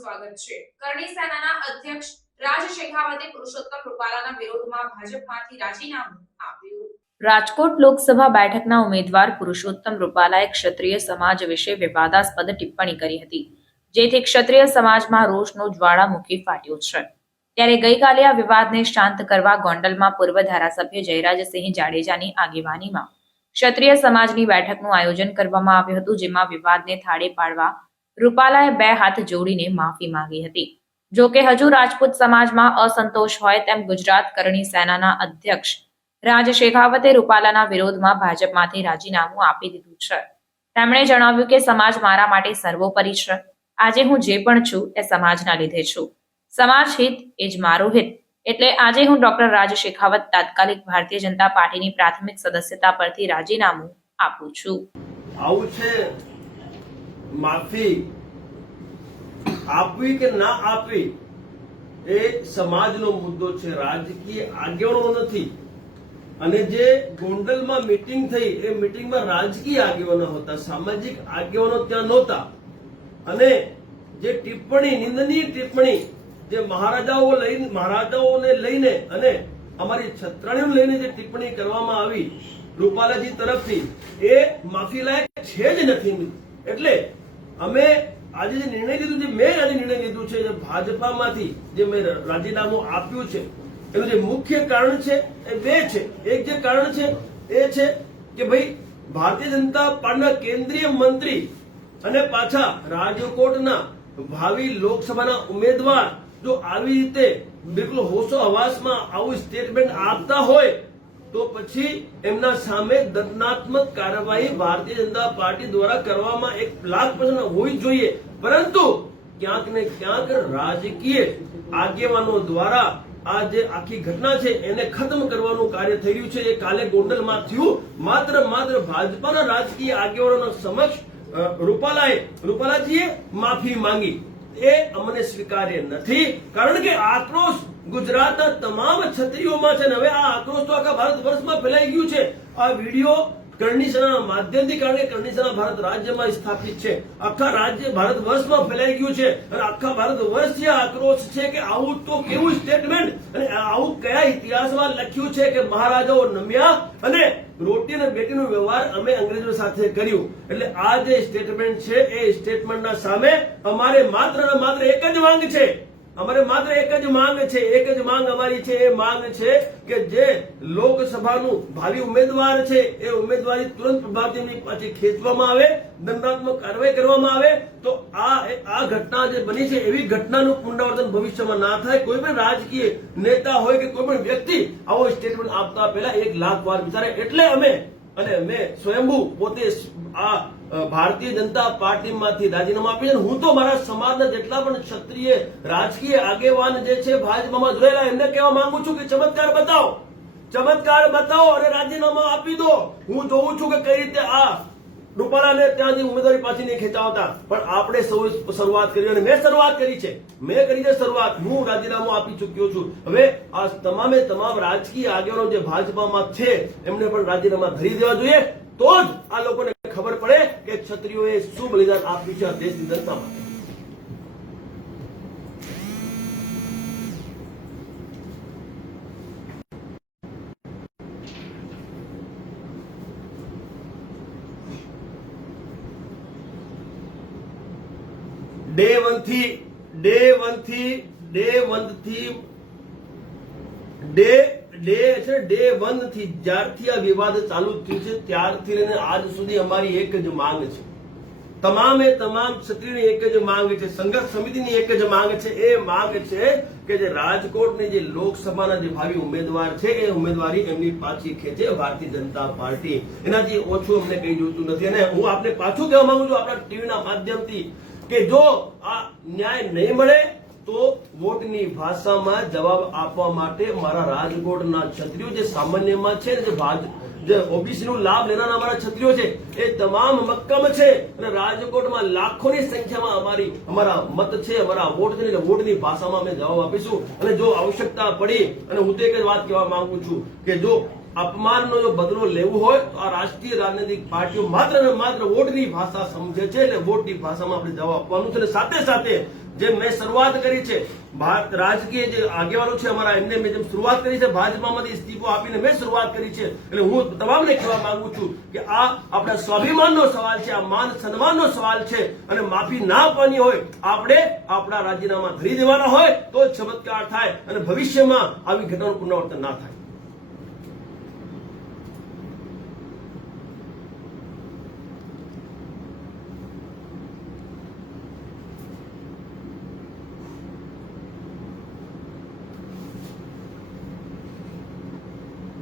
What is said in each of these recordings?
સ્વાગત છે. કરણી સેનાના અધ્યક્ષ રાજ શેખાવતે પુરુષોત્તમ રૂપાલાના વિરોધમાં ભાજપમાંથી રાજીનામું આપ્યું. રાજકોટ લોકસભા બેઠકના ઉમેદવાર પુરુષોત્તમ રૂપાલાએ ક્ષત્રિય સમાજ વિશે વિવાદાસ્પદ ટિપ્પણી કરી હતી, જેથી ક્ષત્રિય સમાજમાં રોષનો જ્વાળામુખી ફાટ્યો છે. ત્યારે ગઈકાલે આ વિવાદને શાંત કરવા ગોંડલમાં પૂર્વ ધારાસભ્ય જયરાજસિંહ જાડેજાની આગેવાનીમાં ક્ષત્રિય સમાજની બેઠકનું આયોજન કરવામાં આવ્યું હતું, જેમાં વિવાદને થાળે પાડવા રૂપાલાએ બે હાથ જોડીને માફી માંગી હતી. જો કે હજુ રાજપૂત સમાજમાં અસંતોષ હોય તેમ ગુજરાત કરણી સેનાના અધ્યક્ષ રાજ શેખાવતે રૂપાલાના વિરોધમાં ભાજપમાંથી રાજીનામું આપી દીધું છે. તેમણે જણાવ્યું કે સમાજ મારા માટે સર્વોપરી છે. આજે હું જે પણ છું એ સમાજના લીધે છું. સમાજ હિત એ જ મારું હિત. એટલે આજે હું ડોક્ટર રાજ શેખાવત તાત્કાલિક ભારતીય જનતા પાર્ટીની પ્રાથમિક સદસ્યતા પરથી રાજીનામું આપું છું. આવું છે માફી આપવી કે ના આપવી એ સમાજનો મુદ્દો છે. રાજકીય આગેવાનો નથી. અને જે ગોંડલમાં મીટિંગ થઈ, એ મીટિંગમાં રાજકીય આગેવાનો હતા, સામાજિક આગેવાનો ત્યાં નહોતા. અને જે ટિપ્પણી, નિંદનીય ટિપ્પણી જે મહારાજાઓ લઈને, મહારાજાઓને લઈને અને અમારી છત્રાણીઓ લઈને જે ટિપ્પણી કરવામાં આવી, રૂપાલાજી તરફથી, એ માફી લાયક છે જ નથી. એટલે અમે આજે જે નિર્ણય લીધો છે, મેં આજે નિર્ણય લીધું છે જે ભાજપામાંથી જે મેં રાજીનામું આપ્યું છે, એનું જે મુખ્ય કારણ છે એ બે છે. એક જે કારણ છે એ છે કે ભાઈ, ભારતીય જનતા પાર્ટીના કેન્દ્રીય મંત્રી અને પાછા રાજકોટના ભાવિ લોકસભાના ઉમેદવાર જો આવી રીતે બિલકુલ હોશો હવાસમાં આવું સ્ટેટમેન્ટ આપતા હોય તો પછી એમના સામે દંડનાત્મક કાર્યવાહી ભારતીય જનતા પાર્ટી દ્વારા કરવામાં એક લાખ પર્સન્ટ હોવી જોઈએ. પરંતુ ક્યાંક ને ક્યાંક રાજકીય આગેવાનો દ્વારા આ જે આખી ઘટના છે, એને ખતમ કરવાનું કાર્ય થઈ રહ્યું છે. એ કાલે ગોંડલમાં થયું. માત્ર માત્ર ભાજપાના રાજકીય આગેવાનોના સમક્ષ રૂપાલાએ, રૂપાલાજીએ માફી માંગી. એ અમને સ્વીકાર્ય નથી. કારણ કે આક્રોશ ગુજરાતના તમામ છત્રીઓમાં છે હવે આ આક્રોશ તો આખા ભારત વર્ષમાં ફેલાઈ ગયું છે. આ વીડિયો કરણી માધ્યમથી કારણ કે કરણીસેના ભારત રાજ્યમાં સ્થાપિત છે. આખા રાજ્ય ભારત વર્ષમાં ફેલાઈ ગયું છે અને આખા ભારત વર્ષ જે આક્રોશ છે કે આવું તો કેવું સ્ટેટમેન્ટ અને આવું કયા ઇતિહાસમાં લખ્યું છે કે મહારાજાઓ નમ્યા અને રોટી અને બેટીનો વ્યવહાર અમે અંગ્રેજો સાથે કર્યું? એટલે આ જે સ્ટેટમેન્ટ છે એ સ્ટેટમેન્ટના સામે અમારે માત્ર ને માત્ર એક જ માંગ છે. અમારે માત્ર એક જ માંગ છે, એક જ માંગ અમારી છે, એ માંગ છે કે જે લોકસભાનું ભાવિ ઉમેદવાર છે, એ ઉમેદવારી તુરંત પ્રભાવથી પાછી ખેંચવામાં આવે, દંડાત્મક કાર્યવાહી કરવામાં આવે, તો આ આ ઘટના જે બની છે, એવી ઘટનાનું પુનરાવર્તન ભવિષ્યમાં ના થાય. કોઈ પણ રાજકીય નેતા હોય કે કોઈ પણ વ્યક્તિ આવો સ્ટેટમેન્ટ આપતા પહેલા એક લાખ વાર વિચારે. એટલે અમે, અને મેં સ્વયંભૂ પોતે આ ભારતીય જનતા પાર્ટીમાંથી રાજીનામું આપી છે હું તો મારા સમાજના જેટલા પણ ક્ષત્રિય રાજકીય આગેવાન જે છે ભાજપામાં જોયેલા, એમને કહેવા માંગુ છું કે ચમત્કાર બતાવો. ચમત્કાર બતાવો અને રાજીનામું આપી દો. હું જોઉં છું કે કઈ રીતે આ રૂપાલાને ત્યાંથી ઉમેદવારી પાછી નહીં ખેંચાવતા. પણ આપણે સૌ શરૂઆત કરી અને મેં શરૂઆત કરી છે. મેં કરી છે શરૂઆત. હું રાજીનામું આપી ચૂક્યો છું. હવે આ તમામે તમામ રાજકીય આગેવાનો જે ભાજપામાં છે, એમને પણ રાજીનામા ધરી દેવા જોઈએ. તો જ આ લોકોને ક્ષત્રિયોએ શું બલિદાન આપ્યું છે દેશની જનતા માટે ડે વનથી ડે વનથી ડે વનથી ડે ડે છે, ડે વનથી જ્યારથી આ વિવાદ ચાલુ થયું છે, ત્યારથી લઈને આજ સુધી અમારી એક જ માંગ છે. તમામે તમામ ક્ષત્રિયની એક જ માંગ છે, સંઘર્ષ સમિતિની એક જ માંગ છે, એ માંગ છે કે જે રાજકોટની જે લોકસભાના જે ભાવિ ઉમેદવાર છે, એ ઉમેદવારી એમની પાછી ખેંચે ભારતીય જનતા પાર્ટી. એનાથી ઓછું અમને કઈ જોતું નથી. અને હું આપને પાછું કહેવા માંગુ છું, આપણા ટીવીના માધ્યમથી કે જો આ ન્યાય નહીં મળે, તો વોટની ભાષામાં જવાબ આપવા માટે મારા રાજકોટના ક્ષત્રિયો જે સામાન્યમાં છે ને જે ઓબીસી નું લાભ લેનારા અમારા ક્ષત્રિયો છે, એ તમામ મક્કમ છે. અને રાજકોટમાં લાખોની સંખ્યામાં અમારી, અમારા મત છે, અમારા વોટ છે એટલે વોટની ભાષામાં અમે જવાબ આપીશું. અને જો આવશ્યકતા પડી, અને હું તો એક જ વાત કહેવા માંગુ છું કે જો અપમાનનો જો બદલો લેવો હોય, તો આ રાષ્ટ્રીય રાજનૈતિક પાર્ટીઓ માત્ર ને માત્ર વોટની ભાષા સમજે છે, એટલે વોટની ભાષામાં આપણે જવાબ આપવાનું છે. અને સાથે સાથે જે મેં શરૂઆત કરી છે રાજકીય જે આગેવાનો છે અમારા, એમને મેં જેમ શરૂઆત કરી છે ભાજપામાંથી ઇસ્તીફો આપીને મેં શરૂઆત કરી છે. એટલે હું તમામને કહેવા માંગુ છું કે આ આપણા સ્વાભિમાનનો સવાલ છે, આ માન સન્માનનો સવાલ છે અને માફી ના આપવાની હોય, આપણે આપણા રાજીનામા ધરી દેવાના હોય તો ચમત્કાર થાય અને ભવિષ્યમાં આવી ઘટનાનું પુનરાવર્તન ના થાય.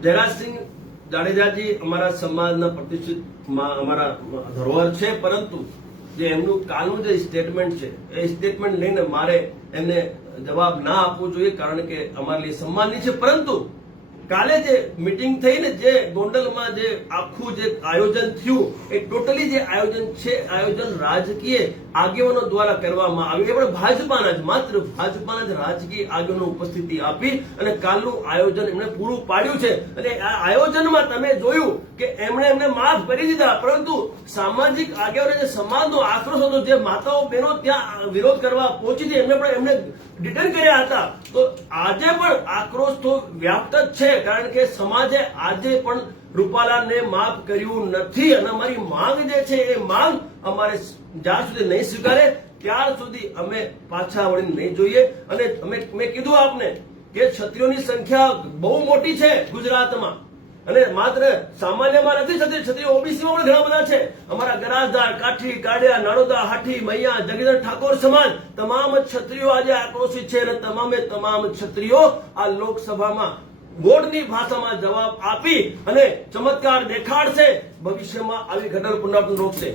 જયરાજસિંહ જાડેજાજી અમારા સમાજના પ્રતિષ્ઠિત અમારા ધરોહર છે, પરંતુ જે એમનું કાલનું જે સ્ટેટમેન્ટ છે, એ સ્ટેટમેન્ટ લઈને મારે એમને જવાબ ના આપવો જોઈએ, કારણ કે અમારા लिए સન્માનની છે. પરંતુ કાલે જે મીટિંગ થઈ ને જે ગોંડલમાં જે આખું જે આયોજન થયું, એ ટોટલી જે આયોજન છે, આયોજન રાજકીય આગેવાનો દ્વારા કરવામાં આવ્યું. એ પણ ભાજપાના જ, માત્ર ભાજપાના જ રાજકીય આગેવાનો ઉપસ્થિતિ આપી અને કાલનું આયોજન એમણે પૂરું પાડ્યું છે. અને આ આયોજનમાં તમે જોયું કે એમણે એમને માફ કરી દીધા, પરંતુ સામાજિક આગેવાનો જે સમાજનો આક્રોશ હતો, જે માતાઓ બહેનો ત્યાં વિરોધ કરવા પહોંચી હતી, એમને પણ એમને ડિટેન કર્યા હતા. તો આજે પણ આક્રોશ તો વ્યાપ્ત જ છે, કારણ કે સમાજે આજે પણ રૂપાલાને માફ કર્યું નથી અને અમારી માંગ જે છે એ માંગ અમારે જ્યાં સુધી નહીં સ્વીકારે, ત્યાર સુધી અમે પાછા વળીને નહીં જોઈએ. અને મેં કીધું આપને કે ક્ષત્રિયોની સંખ્યા બહુ મોટી છે ગુજરાતમાં. અને માત્ર સામાન્યમાં નથી છત્રી છત્રીઓ ઓબીસીમાં પણ ઘણા બધા છે. અમારા ગરાજદાર, કાઠી કાડિયા નાડોદા હાઠી, મૈયા, જગીધર ઠાકોર સમાજ તમામ છત્રીઓ આજે આક્રોશિત છે અને તમામે તમામ છત્રીઓ આ લોકસભામાં બોર્ડની ભાષામાં જવાબ આપી અને ચમત્કાર દેખાડશે. ભવિષ્યમાં આવી ઘટના પુનરાવર્તન રોકશે.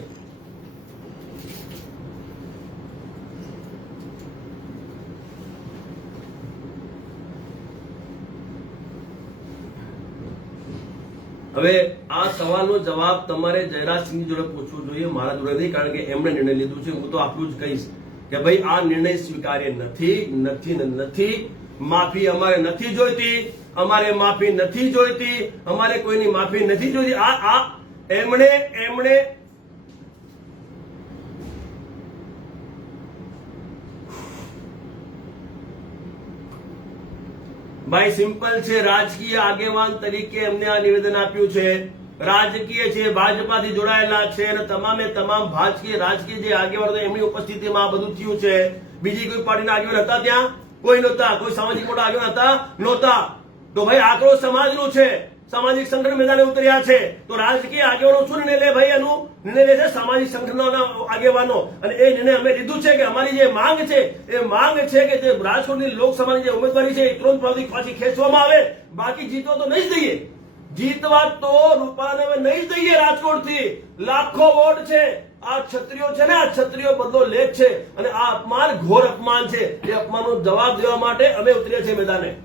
હવે આ સવાલનો જવાબ તમારે જયરાજસિંહની જોડે પૂછવો જોઈએ, મારા જોડે નહીં, કારણ કે એમણે નિર્ણય લીધું છે, હું તો આટલું જ કહીશ કે ભાઈ, આ નિર્ણય સ્વીકાર્ય નથી નથી ને નથી, માફી અમારે નથી જોઈતી, અમારે માફી નથી જોઈતી, અમારે કોઈની માફી નથી જોઈતી. આ આ, એમણે એમણે ભાઈ સિમ્પલ છે, રાજકીય આગેવાન તરીકે એમને આ નિવેદન આપ્યું છે. રાજકીય છે, ભાજપાથી જોડાયેલા છે અને તમામે તમામ ભાજકીય, રાજકીય જે આગેવાનો એમની ઉપસ્થિતિમાં આ બધું થયું છે. બીજી કોઈ પાર્ટીના આગેવાન હતા ત્યાં? કોઈ નહોતા. કોઈ સામાજિક મોટા આગેવાન હતા? નહોતા. તો ભાઈ આક્રોશ સમાજનું છે. સામાજિક સંગઠન મેદાને ઉતર્યા છે. તો રાજકીય આગેવાનો શું નિર્ણય લે ભાઈ? નિર્ણય લે છે સામાજિક સંગઠનોના આગેવાનો. અને એ નિર્ણય અમે લીધું છે કે અમારી જે માંગ છે, એ માંગ છે કે જે રાજકોટની લોકસભાની જે ઉમેદવારી છે, એ તુરંત પાછી પાછી ખેંચવામાં આવે. બાકી જીતવા તો નહીં જ દઈએ. જીતવા તો રૂપાલાને હવે નહીં જ દઈએ રાજકોટથી. લાખો વોટ છે. આ ક્ષત્રિયો છે ને, આ ક્ષત્રિયો બદલો લેખ છે. અને આ અપમાન, ઘોર અપમાન છે. એ અપમાનનો જવાબ દેવા માટે અમે ઉતર્યા છે મેદાને.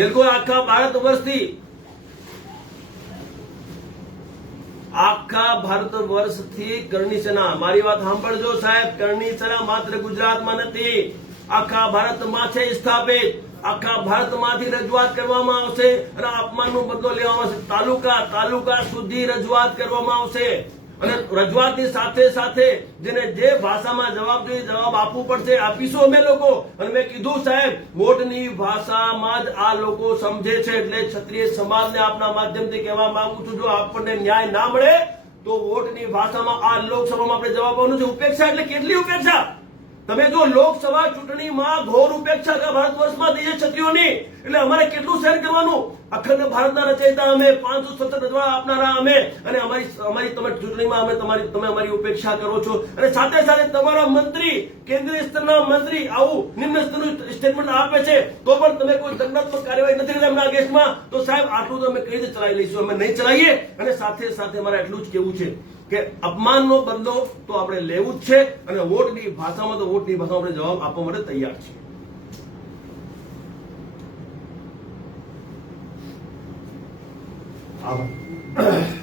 બિલકુલ આખા ભારત વર્ષથી, આખા ભારત વર્ષથી કરણી મારી વાત સાંભળજો સાહેબ કરણી માત્ર ગુજરાતમાં નથી, આખા ભારતમાં છે સ્થાપિત, આખા ભારતમાંથી રજૂઆત કરવામાં આવશે અને અપમાનનો બદલો લેવામાં આવશે. તાલુકા તાલુકા સુધી રજૂઆત કરવામાં આવશે. અને રજૂઆતની સાથે સાથે જેને જે ભાષામાં જવાબ જોઈએ જવાબ આપવું પડશે, આપીશું અમે લોકો. અને મેં કીધું સાહેબ વોટની ભાષામાં જ આ લોકો સમજે છે એટલે ક્ષત્રિય સમાજને આપના માધ્યમથી કહેવા માંગુ છું, જો આપણને ન્યાય ના મળે, તો વોટની ભાષામાં આ લોકસભામાં આપણે જવાબ આપવાનું છે. ઉપેક્ષા એટલે કેટલી ઉપેક્ષા? તમે જો લોકસભા ચૂંટણીમાં ઘોર ઉપેક્ષા ભારત વર્ષમાં થઈ છે ક્ષત્રિયોની એટલે અમારે કેટલું શેર કરવાનું? અખંડ ભારતના રચયિતા અમે, પાંચસો સત્તર રજવા આપનારા અમે. અને અમારી અમારી તમે ચૂંટણીમાં અમે તમારી, તમે અમારી ઉપેક્ષા કરો છો. અને સાથે સાથે તમારા મંત્રી, કેન્દ્રીય સ્તરના મંત્રી આવું નિમ્ન સ્તરનું સ્ટેટમેન્ટ આપે છે. તો પણ તમે કોઈ દંડાત્મક કાર્યવાહી નથી કરી એમના કેસમાં તો સાહેબ, આટલું તો અમે કઈ રીતે ચલાવી લઈશું? અમે નહીં ચલાવીએ. અને સાથે સાથે મારે એટલું જ કેવું છે કે અપમાનનો બદલો તો આપણે લેવું જ છે. અને વોટની ભાષામાં તો વોટની ભાષામાં આપણે જવાબ આપવા માટે તૈયાર છીએ. 好的咳